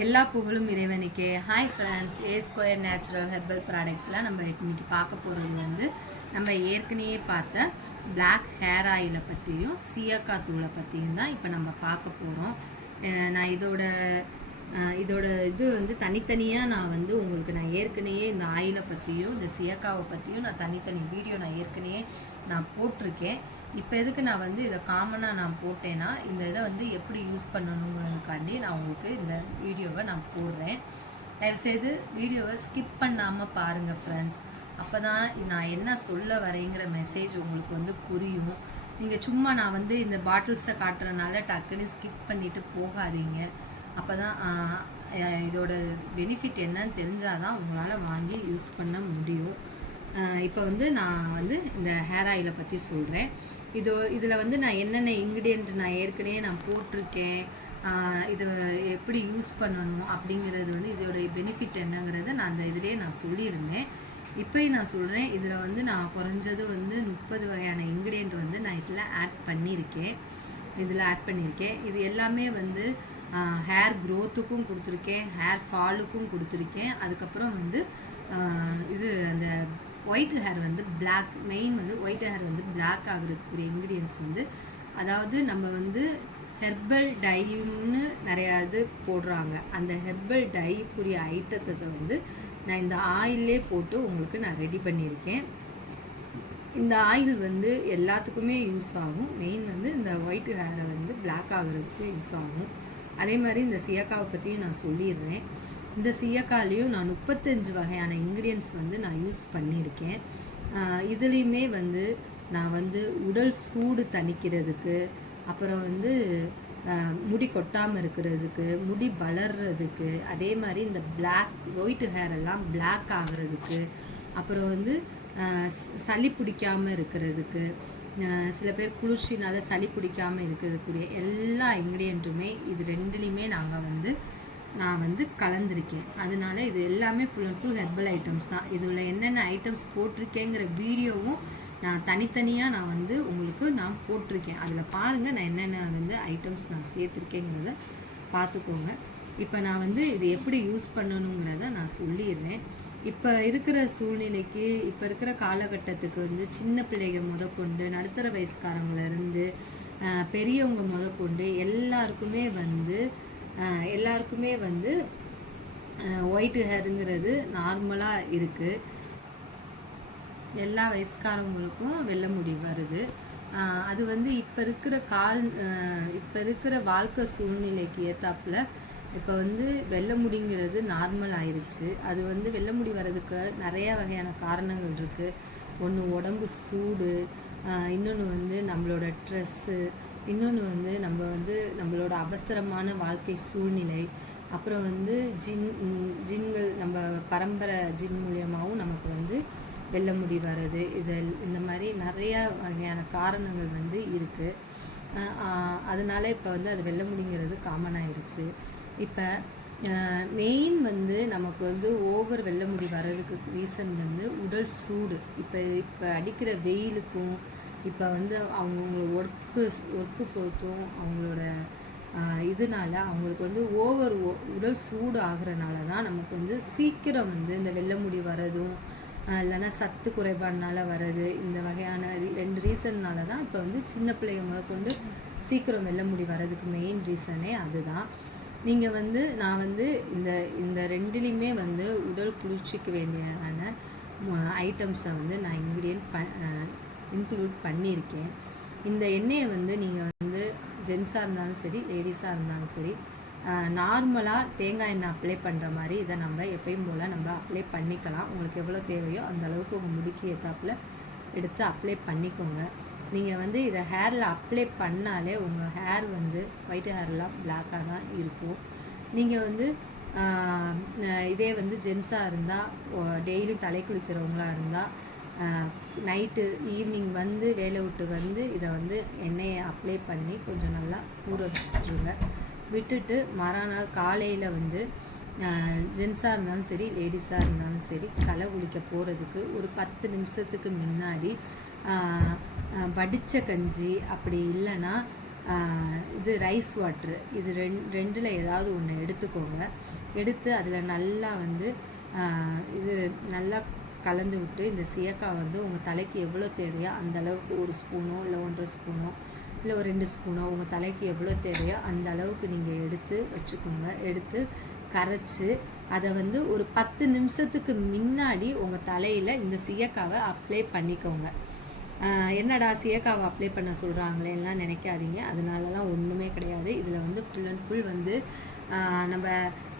எல்லா புகழும் இறைவனுக்கே. Hi friends A square natural herbal ப்ராடக்டில் நம்ம இன்றைக்கி பார்க்க போகிறது வந்து நம்ம ஏற்கனவே பார்த்த பிளாக் ஹேர் ஆயிலை பற்றியும் சீயக்கா தூளை பற்றியும் தான் இப்போ நம்ம பார்க்க போகிறோம் நான் இதோட இதோட இது வந்து தனித்தனியாக நான் வந்து உங்களுக்கு நான் ஏற்கனவே இந்த ஆயிலை பற்றியும் இந்த சியக்காவை பற்றியும் நான் தனித்தனி வீடியோ நான் ஏற்கனவே நான் போட்டிருக்கேன். இப்போ எதுக்கு நான் வந்து இதை காமனாக நான் போட்டேன்னா இந்த இதை வந்து எப்படி யூஸ் பண்ணணுங்கிறதுக்காண்டி நான் உங்களுக்கு இந்த வீடியோவை நான் போடுறேன். தயவுசெய்து வீடியோவை ஸ்கிப் பண்ணாமல் பாருங்கள் ஃப்ரெண்ட்ஸ் அப்போ தான் நான் என்ன சொல்ல வரேங்கிற மெசேஜ் உங்களுக்கு வந்து புரியும். நீங்கள் சும்மா நான் வந்து இந்த பாட்டில்ஸை காட்டுறதுனால டக்குன்னு ஸ்கிப் பண்ணிவிட்டு போகாதீங்க. அப்போ தான் இதோட பெனிஃபிட் என்னன்னு தெரிஞ்சால் தான் உங்களால் வாங்கி யூஸ் பண்ண முடியும். இப்போ வந்து நான் வந்து இந்த ஹேர் ஆயிலை பற்றி சொல்கிறேன் இது இதில் வந்து நான் என்னென்ன இன்க்ரீடியன்ட் நான் ஏற்கனவே நான் போட்டிருக்கேன். இது எப்படி யூஸ் பண்ணணும் அப்படிங்கிறது வந்து இதோடைய பெனிஃபிட் என்னங்கிறத நான் அந்த இதிலே நான் சொல்லியிருந்தேன். இப்போயும் நான் சொல்கிறேன் இதில் வந்து நான் குறைஞ்சது வந்து முப்பது வகையான இன்க்ரீடியன்ட் வந்து நான் இதில் ஆட் பண்ணியிருக்கேன். இதில் ஆட் பண்ணியிருக்கேன். இது எல்லாமே வந்து ஹேர் க்ரோத்துக்கும் கொடுத்துருக்கேன் ஹேர் ஃபாலுக்கும் கொடுத்துருக்கேன். அதுக்கப்புறம் வந்து இது அந்த ஒயிட் ஹேர் வந்து பிளாக் மெயின் வந்து ஒயிட் ஹேர் வந்து பிளாக் ஆகுறதுக்குரிய இன்க்ரீடியன்ஸ் வந்து அதாவது நம்ம வந்து ஹெர்பல் டைன்னு நிறையா இது போடுறாங்க. அந்த ஹெர்பல் டைக்குரிய ஐட்டத்தை வந்து நான் இந்த ஆயிலே போட்டு உங்களுக்கு நான் ரெடி பண்ணியிருக்கேன். இந்த ஆயில் வந்து எல்லாத்துக்குமே யூஸ் ஆகும். மெயின் வந்து இந்த ஒயிட் ஹேரை வந்து பிளாக் ஆகுறதுக்கு யூஸ் ஆகும். அதே மாதிரி இந்த சியக்காவை பற்றியும் நான் சொல்லிடுறேன். இந்த சீயக்காலையும் நான் முப்பத்தஞ்சு வகையான இன்க்ரீடியன்ஸ் வந்து நான் யூஸ் பண்ணியிருக்கேன். இதுலேயுமே வந்து நான் வந்து உடல் சூடு தணிக்கிறதுக்கு அப்புறம் வந்து முடி கொட்டாமல் இருக்கிறதுக்கு முடி வளர்றதுக்கு அதே மாதிரி இந்த பிளாக் ஒயிட் ஹேர் எல்லாம் பிளாக் ஆகிறதுக்கு அப்புறம் வந்து சளி பிடிக்காமல் இருக்கிறதுக்கு சில பேர் குளிர்ச்சினால் சளி பிடிக்காமல் இருக்கிறதுக்குரிய எல்லா இன்க்ரீடியண்ட்டுமே இது ரெண்டுலேயுமே நாங்கள் வந்து நான் வந்து கலந்துருக்கேன். அதனால இது எல்லாமே full and full herbal items தான். இதில் என்னென்ன ஐட்டம்ஸ் போட்டிருக்கேங்கிற வீடியோவும் நான் தனித்தனியாக நான் வந்து உங்களுக்கு நான் போட்டிருக்கேன். அதில் பாருங்கள் நான் என்னென்ன வந்து ஐட்டம்ஸ் நான் சேர்த்துருக்கேங்கிறத பார்த்துக்கோங்க. இப்போ நான் வந்து இது எப்படி யூஸ் பண்ணணுங்கிறத நான் சொல்லிடுறேன். இப்போ இருக்கிற சூழ்நிலைக்கு இப்போ இருக்கிற காலகட்டத்துக்கு வந்து சின்ன பிள்ளைங்க முதற்கொண்டு நடுத்தர வயசுக்காரங்கள இருந்து பெரியவங்க முதற்கொண்டு எல்லாருக்குமே வந்து எல்லாருக்குமே வந்து ஒயிட் ஹேருங்கிறது நார்மலாக இருக்குது எல்லா வயசுக்காரவங்களுக்கும் வெள்ளை முடி வருது. அது வந்து இப்போ இருக்கிற கால் இப்போ இருக்கிற வாழ்க்கை சூழ்நிலைக்கு ஏற்றாப்புல இப்போ வந்து வெள்ள முடிங்கிறது நார்மல் ஆயிடுச்சு அது வந்து வெள்ளை முடி வர்றதுக்கு நிறைய வகையான காரணங்கள் இருக்குது ஒன்று உடம்பு சூடு இன்னொன்று வந்து நம்மளோட ட்ரெஸ்ஸு இன்னொன்று வந்து நம்ம வந்து நம்மளோட அவசரமான வாழ்க்கை சூழ்நிலை அப்புறம் வந்து ஜின் ஜின்கள் நம்ம பரம்பரை ஜின் மூலியமாகவும் நமக்கு வந்து வெள்ள முடி வர்றது இது இந்த மாதிரி நிறைய வகையான காரணங்கள் வந்து இருக்குது அதனால இப்போ வந்து அது வெள்ள முடிங்கிறது காமன் ஆயிடுச்சு இப்போ மெயின் வந்து நமக்கு வந்து ஓவர் வெள்ள முடி வர்றதுக்கு ரீசன் வந்து உடல் சூடு. இப்போ இப்போ அடிக்கிற வெயிலுக்கும் இப்போ வந்து அவங்கவுங்க ஒர்க்கு ஒர்க்கு பொறுத்தும் அவங்களோட இதனால அவங்களுக்கு வந்து ஓவர் உடல் சூடு ஆகுறனால தான் நமக்கு வந்து சீக்கிரம் வந்து இந்த வெள்ளை முடி வர்றதும் இல்லைன்னா சத்து குறைபாடுனால வர்றது இந்த வகையான ரெண்டு ரீசன்னால தான் இப்போ வந்து சின்ன பிள்ளைங்க முதற்கொண்டு சீக்கிரம் வெள்ளை முடி வர்றதுக்கு மெயின் ரீசனே அதுதான். நீங்கள் வந்து நான் வந்து இந்த இந்த ரெண்டுலேயுமே வந்து உடல் குளிர்ச்சிக்கு வேண்டியதான ஐட்டம்ஸை வந்து நான் இன்க்ரீடியன்ட் ப இன்க்ளூட் பண்ணியிருக்கேன். இந்த எண்ணெயை வந்து நீங்கள் வந்து ஜென்ஸாக இருந்தாலும் சரி லேடிஸாக இருந்தாலும் சரி நார்மலாக தேங்காய் எண்ணெய் அப்ளை பண்ணுற மாதிரி இதை நம்ம எப்பயும் போல் நம்ம அப்ளை பண்ணிக்கலாம். உங்களுக்கு எவ்வளோ தேவையோ அந்த அளவுக்கு உங்கள் முடிக்கு ஏற்றாப்பில் எடுத்து அப்ளை பண்ணிக்கோங்க. நீங்கள் வந்து இதை ஹேரில் அப்ளை பண்ணாலே உங்கள் ஹேர் வந்து ஒயிட் ஹேர்லாம் பிளாக்காக தான் இருக்கும். நீங்கள் வந்து இதே வந்து ஜென்ஸாக இருந்தால் டெய்லியும் தலை குளிக்கிறவங்களாக இருந்தால் நைட்டு ஈவினிங் வந்து வேலை விட்டு வந்து இதை வந்து எண்ணெயை அப்ளை பண்ணி கொஞ்சம் நல்லா ஊற வச்சுட்ருங்க. விட்டுட்டு மறுநாள் காலையில் வந்து ஜென்ஸாக இருந்தாலும் சரி லேடிஸாக இருந்தாலும் சரி தலை குளிக்க போகிறதுக்கு ஒரு பத்து நிமிஷத்துக்கு முன்னாடி வடித்த கஞ்சி அப்படி இல்லைன்னா இது ரைஸ் வாட்ரு இது ரெண் ரெண்டில் ஏதாவது ஒன்று எடுத்துக்கோங்க. எடுத்து அதில் நல்லா வந்து இது நல்லா கலந்து விட்டு இந்த சீயக்காய் வந்து உங்கள் தலைக்கு எவ்வளோ தேவையோ அந்த அளவுக்கு ஒரு ஸ்பூனோ இல்லை ஒன்றரை ஸ்பூனோ இல்லை ஒரு ரெண்டு ஸ்பூனோ உங்கள் தலைக்கு எவ்வளோ தேவையோ அந்த அளவுக்கு நீங்கள் எடுத்து வச்சுக்கோங்க. எடுத்து கரைச்சி அதை வந்து ஒரு பத்து நிமிஷத்துக்கு முன்னாடி உங்கள் தலையில் இந்த சீயக்காவை அப்ளை பண்ணிக்கோங்க. என்னடா சீயக்காவை அப்ளை பண்ண சொல்கிறாங்களேலாம் நினைக்காதீங்க. அதனாலலாம் ஒன்றுமே கிடையாது. இதில் வந்து ஃபுல் அண்ட் ஃபுல் வந்து நம்ம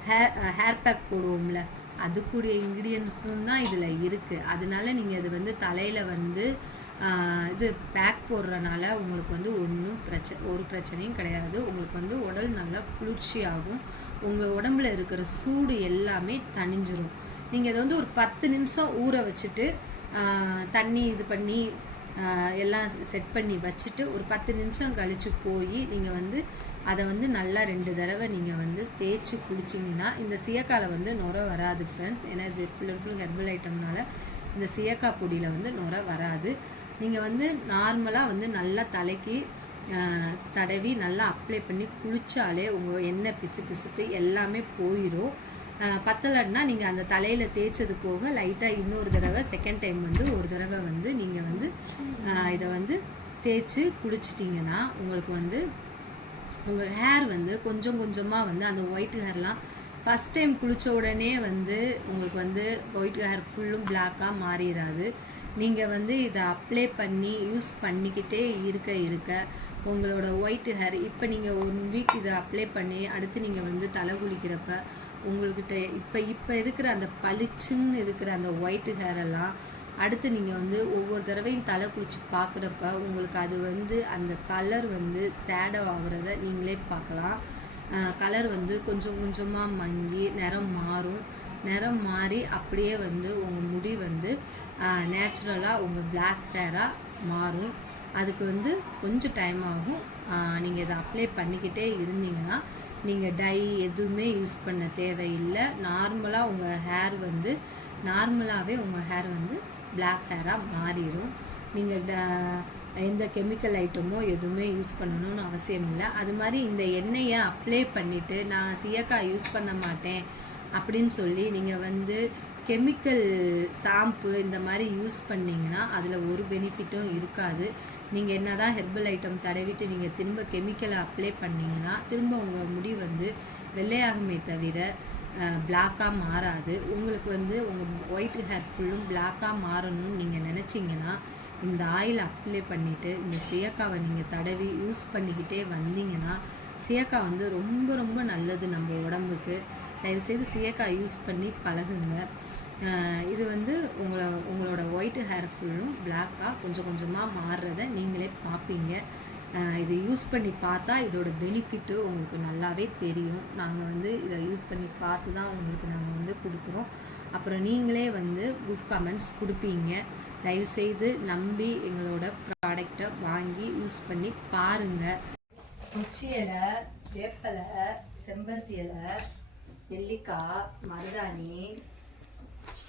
ஹேர் ஹேர் பேக் போடுவோம்ல. அதுக்குரிய இன்க்ரீடியன்ஸும் தான் இதில் இருக்குது அதனால நீங்கள் அது வந்து தலையில் வந்து இது பேக் போடுறனால உங்களுக்கு வந்து ஒன்றும் பிரச்சனை ஒரு பிரச்சனையும் கிடையாது. உங்களுக்கு வந்து உடல் நல்லா குளிர்ச்சியாகும். உங்கள் உடம்புல இருக்கிற சூடு எல்லாமே தணிஞ்சிரும். நீங்கள் இதை வந்து ஒரு பத்து நிமிஷம் ஊற வச்சுட்டு தண்ணி இது பண்ணி எல்லாம் செட் பண்ணி வச்சுட்டு ஒரு பத்து நிமிஷம் கழித்து போய் நீங்கள் வந்து அதை வந்து நல்லா ரெண்டு தடவை நீங்கள் வந்து தேய்ச்சி குளிச்சிங்கன்னா இந்த சீயக்கால வந்து நுர வராது ஃப்ரெண்ட்ஸ் ஏன்னா இது ஃபுல் அண்ட் ஃபுல் ஹெர்பல் ஐட்டம்னால இந்த சீயக்காய் பொடியில் வந்து நுர வராது. நீங்கள் வந்து நார்மலாக வந்து நல்லா தலைக்கு தடவி நல்லா அப்ளை பண்ணி குளித்தாலே உங்கள் எண்ணெய் பிசு பிசுப்பு எல்லாமே போயிடும் பத்தலைன்னா நீங்கள் அந்த தலையில் தேய்ச்சது போக லைட்டாக இன்னொரு தடவை செகண்ட் டைம் வந்து ஒரு தடவை வந்து நீங்கள் வந்து இதை வந்து தேய்ச்சி குளிச்சிட்டிங்கன்னா உங்களுக்கு வந்து உங்கள் ஹேர் வந்து கொஞ்சம் கொஞ்சமாக வந்து அந்த ஒயிட் ஹேர்லாம் ஃபஸ்ட் டைம் குளித்த உடனே வந்து உங்களுக்கு வந்து ஒயிட் ஹேர் ஃபுல்லும் பிளாக்காக மாறிடாது நீங்கள் வந்து இதை அப்ளை பண்ணி யூஸ் பண்ணிக்கிட்டே இருக்க இருக்க உங்களோட ஒயிட் ஹேர் இப்போ நீங்கள் ஒன் வீக் இதை அப்ளை பண்ணி அடுத்து நீங்கள் வந்து தலை குளிக்கிறப்ப உங்கள்கிட்ட இப்போ இப்போ இருக்கிற அந்த பளிச்சுன்னு இருக்கிற அந்த ஒயிட் ஹேரெல்லாம் அடுத்து நீங்கள் வந்து ஒவ்வொரு தடவையும் தலை குளிச்சு பார்க்குறப்ப உங்களுக்கு அது வந்து அந்த கலர் வந்து சேடோ ஆகுறத நீங்களே பார்க்கலாம். கலர் வந்து கொஞ்சம் கொஞ்சமாக மங்கி நிறம் மாறும். நிறம் மாறி அப்படியே வந்து உங்கள் முடி வந்து நேச்சுரலாக உங்கள் பிளாக் ஹேராக மாறும். அதுக்கு வந்து கொஞ்சம் டைம் ஆகும். நீங்கள் இதை அப்ளை பண்ணிக்கிட்டே இருந்தீங்கன்னா நீங்கள் டை எதுவுமே யூஸ் பண்ண தேவையில்லை. நார்மலாக உங்கள் ஹேர் வந்து நார்மலாகவே உங்கள் ஹேர் வந்து பிளாக் ஹேராக மாறிடும் நீங்கள் எந்த கெமிக்கல் ஐட்டமோ எதுவுமே யூஸ் பண்ணணும்னு அவசியம் இல்லை. அது மாதிரி இந்த எண்ணெயை அப்ளை பண்ணிவிட்டு நான் சீயக்காய் யூஸ் பண்ண மாட்டேன் அப்படின்னு சொல்லி நீங்கள் வந்து கெமிக்கல் ஷாம்பு இந்த மாதிரி யூஸ் பண்ணிங்கன்னா அதில் ஒரு பெனிஃபிட்டும் இருக்காது. நீங்கள் என்ன தான் ஹெர்பல் ஐட்டம் தடவிட்டு நீங்கள் திரும்ப கெமிக்கலை அப்ளை பண்ணிங்கன்னா திரும்ப உங்கள் முடி வந்து வெள்ளையாகுமே தவிர பிளாக்காக மாறாது. உங்களுக்கு வந்து உங்கள் ஒயிட் ஹேர் ஃபுல்லும் பிளாக்காக மாறணும்னு நீங்கள் நினச்சிங்கன்னா இந்த ஆயில் அப்ளை பண்ணிவிட்டு இந்த சியக்காவை நீங்கள் தடவி யூஸ் பண்ணிக்கிட்டே வந்தீங்கன்னா சியக்காய் வந்து ரொம்ப ரொம்ப நல்லது நம்ம உடம்புக்கு. தயவுசெய்து சியக்காய் யூஸ் பண்ணி பழகுங்க. இது வந்து உங்களை உங்களோட ஒயிட் ஹேர் ஃபுல்லும் பிளாக்காக கொஞ்சம் கொஞ்சமாக மாறுறத நீங்களே பார்ப்பீங்க. இதை யூஸ் பண்ணி பார்த்தா இதோட பெனிஃபிட்டு உங்களுக்கு நல்லாவே தெரியும். நாங்கள் வந்து இதை யூஸ் பண்ணி பார்த்து தான் உங்களுக்கு நாங்கள் வந்து கொடுக்குறோம். அப்புறம் நீங்களே வந்து குட் கமெண்ட்ஸ் கொடுப்பீங்க. தயவுசெய்து நம்பி எங்களோட ப்ராடக்டை வாங்கி யூஸ் பண்ணி பாருங்கள் உச்சி இலை வேப்பலை செம்பருத்தி இலை நெல்லிக்காய் மருதாணி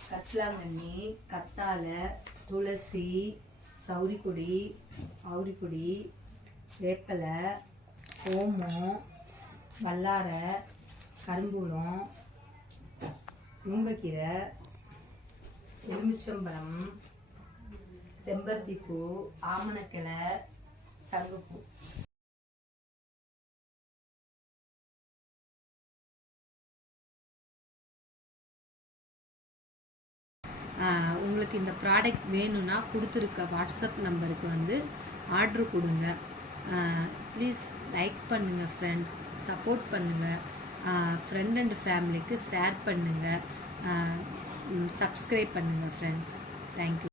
கஸ்லாங்கண்ணி கத்தாழை துளசி சௌரிக்குடி அவுரிக்குடி வேப்பலை ஓமம் வல்லாரை கரும்பூலம் முருங்கைக்கீரை எலுமிச்சம்பழம் செம்பருத்திப்பூ ஆமணக்கிளை சங்குப்பூ உங்களுக்கு இந்த ப்ராடக்ட் வேணும்னா கொடுத்துருக்க வாட்ஸ்அப் நம்பருக்கு வந்து ஆர்டர் கொடுங்க. ப்ளீஸ் லைக் பண்ணுங்கள் ஃப்ரெண்ட்ஸ் சப்போர்ட் பண்ணுங்கள் ஃப்ரெண்ட் அண்ட் ஃபேமிலிக்கு ஷேர் பண்ணுங்கள் சப்ஸ்கிரைப் பண்ணுங்கள் ஃப்ரெண்ட்ஸ் தேங்க்யூ